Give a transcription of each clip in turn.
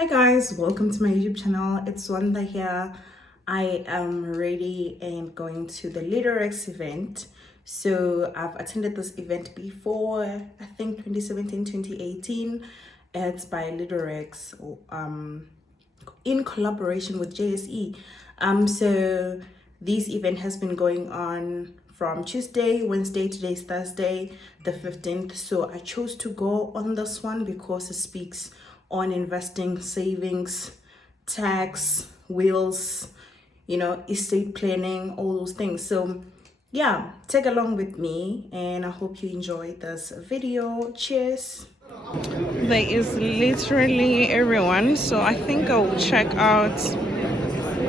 Hi guys, welcome to my YouTube channel. It's Wanda here. I am ready and going to the LeaderX event. So I've attended this event before, I think 2017, 2018. It's by LeaderX in collaboration with JSE. So this event has been going on from Tuesday, Wednesday, today's Thursday, the 15th. So I chose to go on this one because it speaks on investing, savings, tax, wills, estate planning, all those things. So yeah, take along with me and I hope you enjoy this video. Cheers. There is literally everyone, so I think I'll check out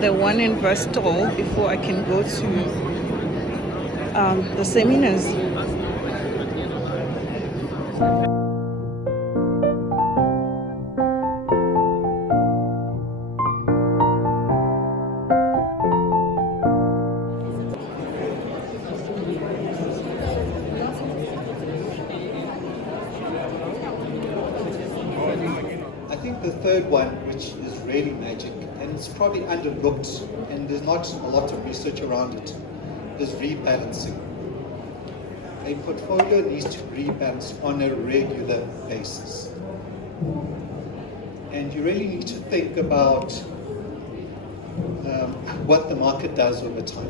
the one investor before I can go to the seminars. I think the third one, which is really magic, and it's probably underlooked, and there's not a lot of research around it, is rebalancing. A portfolio needs to rebalance on a regular basis. And you really need to think about what the market does over time.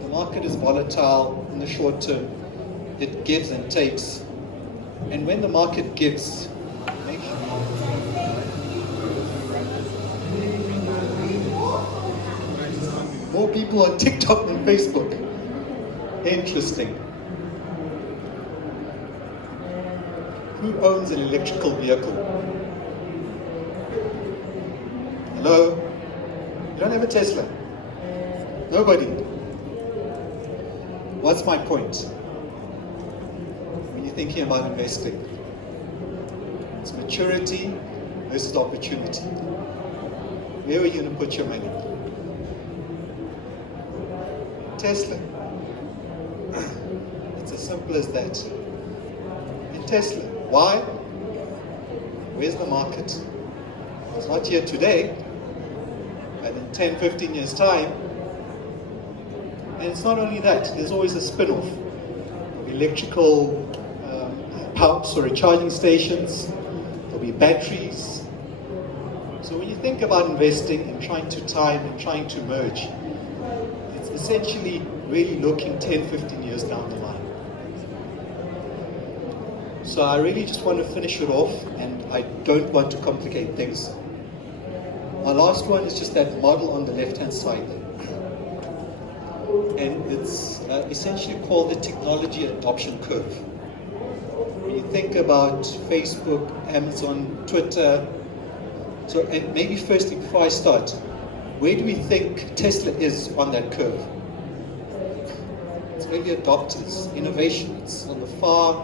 The market is volatile in the short term. It gives and takes. And when the market gives, more people on TikTok than Facebook. Interesting. Who owns an electrical vehicle? Hello? You don't have a Tesla? Nobody. What's my point when you're thinking about investing? It's maturity versus opportunity. Where are you going to put your money? Tesla. It's as simple as that. In Tesla. Why? Where's the market? It's not here today, but in 10, 15 years' time. And it's not only that, there's always a spin-off of electrical charging stations, there'll be batteries. So when you think about investing and trying to time and trying to merge, it's essentially really looking 10, 15 years down the line. So I really just want to finish it off, and I don't want to complicate things. My last one is just that model on the left-hand side. And it's essentially called the technology adoption curve. When you think about Facebook, Amazon, Twitter, and maybe firstly before I start, where do we think Tesla is on that curve? It's early adopters, innovation. It's on the far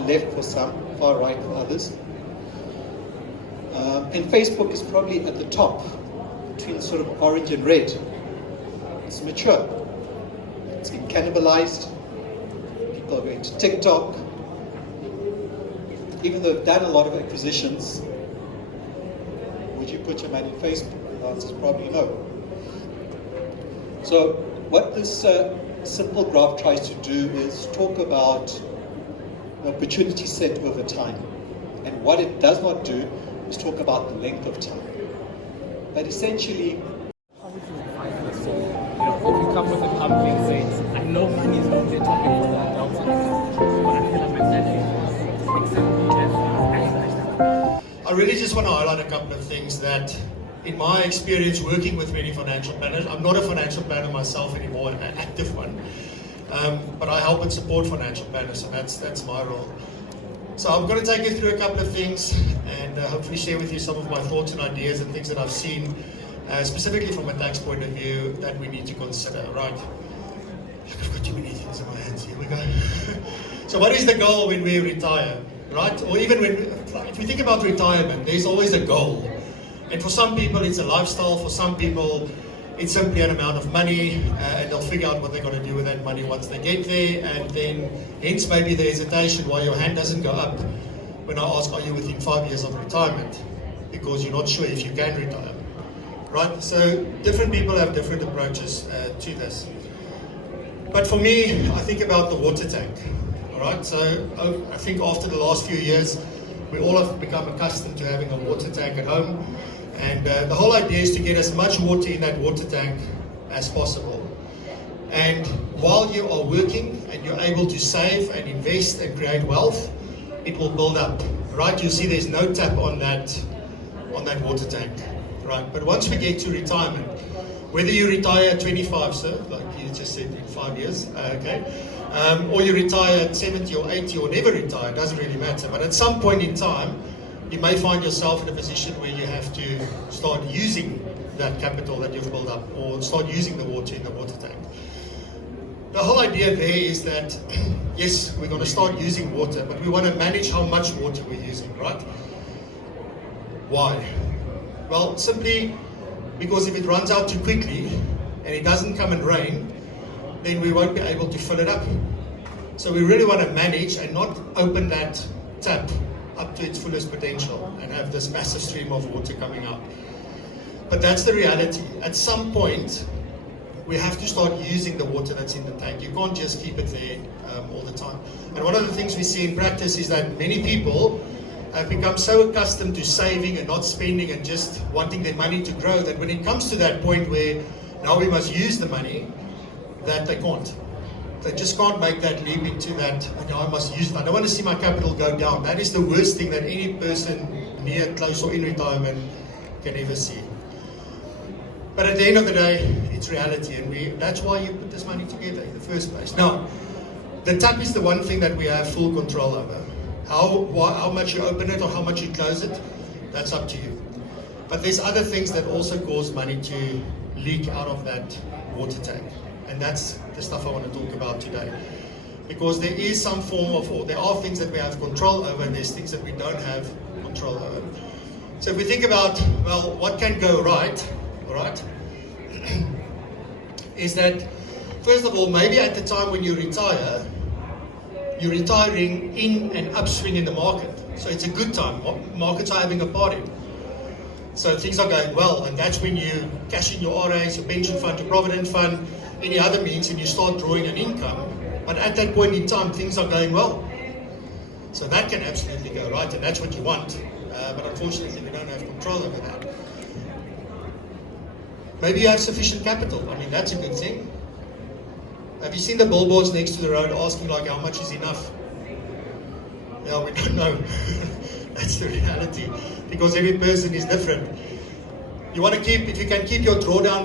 left for some, far right for others. And Facebook is probably at the top, between sort of orange and red. It's mature. It's been cannibalized. People are going to TikTok. Even though they've done a lot of acquisitions, would you put your money in Facebook? The answer is probably no. So what this simple graph tries to do is talk about the opportunity set over time. And what it does not do is talk about the length of time. But essentially, how would you define this? So, if you come with a company and say, I know money is not the topic for the adults, but I feel like my dad is I really just want to highlight a couple of things that, in my experience working with many financial planners, I'm not a financial planner myself anymore, an active one, but I help and support financial planners, and that's my role. So I'm going to take you through a couple of things and hopefully share with you some of my thoughts and ideas and things that I've seen, specifically from a tax point of view, that we need to consider, right? I've got too many things in my hands, here we go. So what is the goal when we retire, right? Or even if we think about retirement, there's always a goal. And for some people it's a lifestyle, for some people it's simply an amount of money, and they'll figure out what they're going to do with that money once they get there, and then hence maybe the hesitation why your hand doesn't go up when I ask, are you within 5 years of retirement? Because you're not sure if you can retire, right? So different people have different approaches to this. But for me, I think about the water tank, all right? So I think after the last few years, we all have become accustomed to having a water tank at home. And the whole idea is to get as much water in that water tank as possible. And while you are working and you're able to save and invest and create wealth, it will build up, right? You see there's no tap on that water tank, right? But once we get to retirement, whether you retire at 25, sir, like you just said, in 5 years, okay, or you retire at 70 or 80 or never retire, it doesn't really matter. But at some point in time, you may find yourself in a position where you have to start using that capital that you've built up, or start using the water in the water tank. The whole idea there is that, yes, we're going to start using water, but we want to manage how much water we're using, right? Why? Well, simply because if it runs out too quickly and it doesn't come and rain, then we won't be able to fill it up. So we really want to manage and not open that tap up to its fullest potential and have this massive stream of water coming out. But that's the reality. At some point, we have to start using the water that's in the tank. You can't just keep it there all the time. And one of the things we see in practice is that many people have become so accustomed to saving and not spending and just wanting their money to grow that when it comes to that point where now we must use the money, that they can't. They just can't make that leap into that, I must use it. I don't want to see my capital go down. That is the worst thing that any person near, close or in retirement can ever see. But at the end of the day, it's reality, and that's why you put this money together in the first place. Now, the tap is the one thing that we have full control over. How much you open it or how much you close it, that's up to you. But there's other things that also cause money to leak out of that water tank. And that's the stuff I want to talk about today. Because there is some form of, or there are things that we have control over, and there's things that we don't have control over. So if we think about, well, what can go right, all right, is that, first of all, maybe at the time when you retire, you're retiring in an upswing in the market. So it's a good time. Markets are having a party. So things are going well, and that's when you cash in your RAs, your pension fund, your provident fund, any other means, and you start drawing an income. But at that point in time, things are going well. So that can absolutely go right, and that's what you want. But unfortunately, we don't have control over that. Maybe you have sufficient capital. I mean, that's a good thing. Have you seen the billboards next to the road asking like how much is enough? Yeah, we don't know. That's the reality, because every person is different. You want to keep, if you can keep your drawdown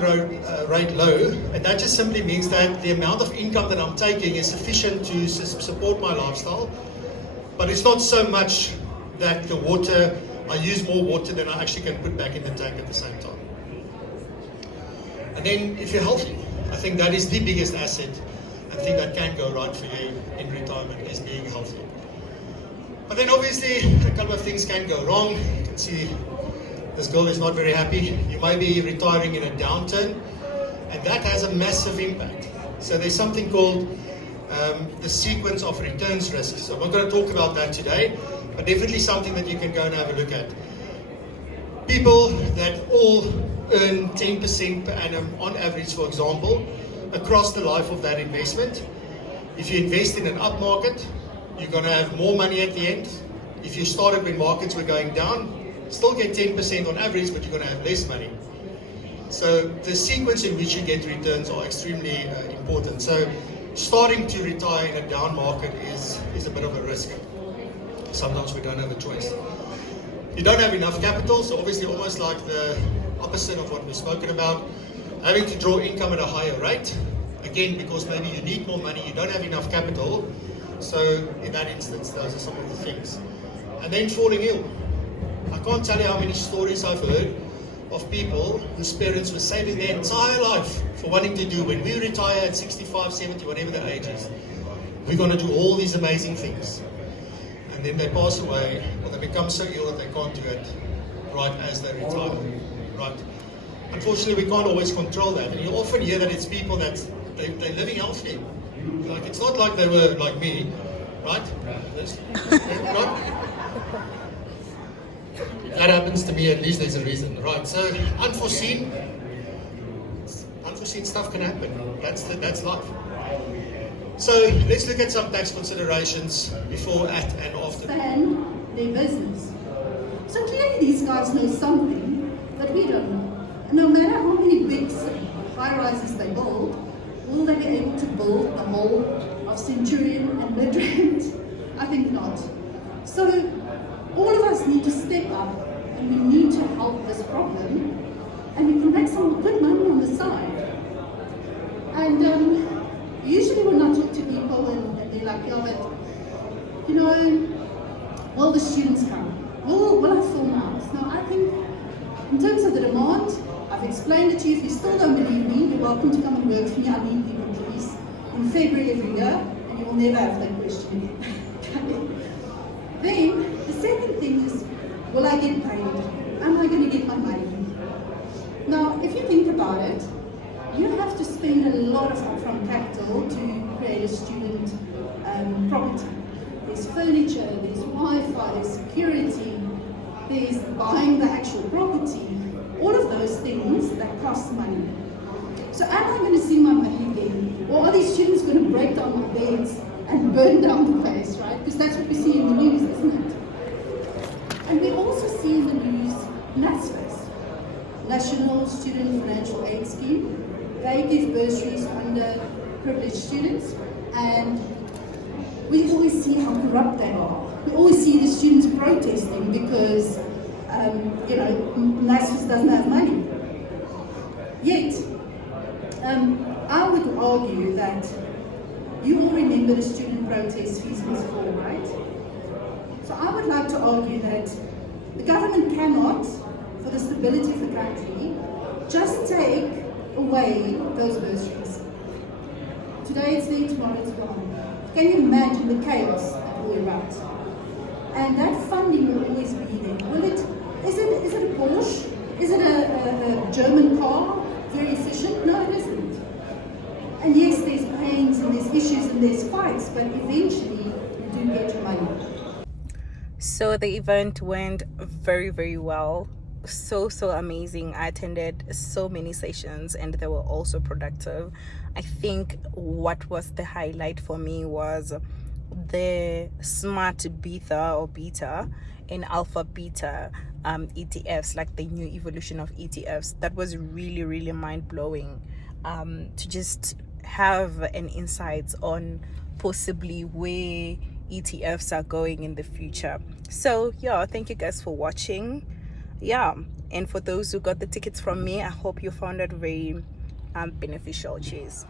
rate low, and that just simply means that the amount of income that I'm taking is sufficient to support my lifestyle, but it's not so much that the water, I use more water than I actually can put back in the tank at the same time. And then if you're healthy, I think that is the biggest asset and thing that can go right for you in retirement, is being healthy. But then obviously a couple of things can go wrong. You can see this girl is not very happy. You may be retiring in a downturn, and that has a massive impact. So there's something called the sequence of returns risks. So I'm not going to talk about that today, but definitely something that you can go and have a look at. People that all earn 10% per annum on average, for example, across the life of that investment. If you invest in an up market, you're going to have more money at the end. If you started when markets were going down, still get 10% on average, but you're going to have less money. So the sequence in which you get returns are extremely important. So starting to retire in a down market is a bit of a risk. Sometimes we don't have a choice. You don't have enough capital, so obviously almost like the opposite of what we've spoken about, having to draw income at a higher rate. Again, because maybe you need more money, you don't have enough capital. So in that instance, those are some of the things. And then falling ill. I can't tell you how many stories I've heard of people whose parents were saving their entire life for wanting to do, when we retire at 65, 70, whatever the age is, we're going to do all these amazing things. And then they pass away, or they become so ill that they can't do it right as they retire. Right? Unfortunately, we can't always control that. And you often hear that it's people that they're living healthy. Like, it's not like they were like me, right? Right? If that happens to me, at least there's a reason, right? So unforeseen stuff can happen. That's life. So let's look at some tax considerations before, at, and after. Expand their business. So clearly these guys know something that we don't know. And no matter how many big high-rises they build, will they be able to build the whole of Centurion and Midrand? I think not. So all of us need to step up and we need to help this problem, and we can make some good money on the side. And usually when I talk to people and they're like, yeah, but, you know, will the students come? Will I fill my house? Now, I think in terms of the demand, I've explained it to you. If you still don't believe me, you're welcome to come and work for me. I need people, please, in February every year, and you will never have that question again. Then, the second thing is, will I get paid? Am I going to get my money? Now, if you think about it, you have to spend a lot of upfront capital to create a student property. There's furniture, there's Wi-Fi, there's security, there's buying the actual property. All of those things that cost money. So am I going to see my money again? Or are these students going to break down my beds and burn down the place, right? Because that's what we see in the news, isn't it? And we also see in the news NSFAS, National Student Financial Aid Scheme. They give bursaries under privileged students, and we always see how corrupt they are. We always see the students protesting because, NSFAS doesn't have money. Yet, I would argue that you all remember the student protest fees before, right? So I would like to argue that the government cannot, for the stability of the country, just take away those bursaries. Today it's there, tomorrow it's gone. Can you imagine the chaos that will erupt? And that funding will always be there. Is it a Porsche? Is it a German car? Very efficient? No, it isn't. And yes, there's pains and there's issues and there's fights, but eventually you do get your money. So the event went very, very well. So amazing. I attended so many sessions and they were also productive. I think what was the highlight for me was the smart beta and alpha beta ETFs, like the new evolution of ETFs. That was really mind-blowing, to just have an insight on possibly where ETFs are going in the future. So yeah, thank you guys for watching. Yeah, and for those who got the tickets from me, I hope you found it very beneficial. Cheers.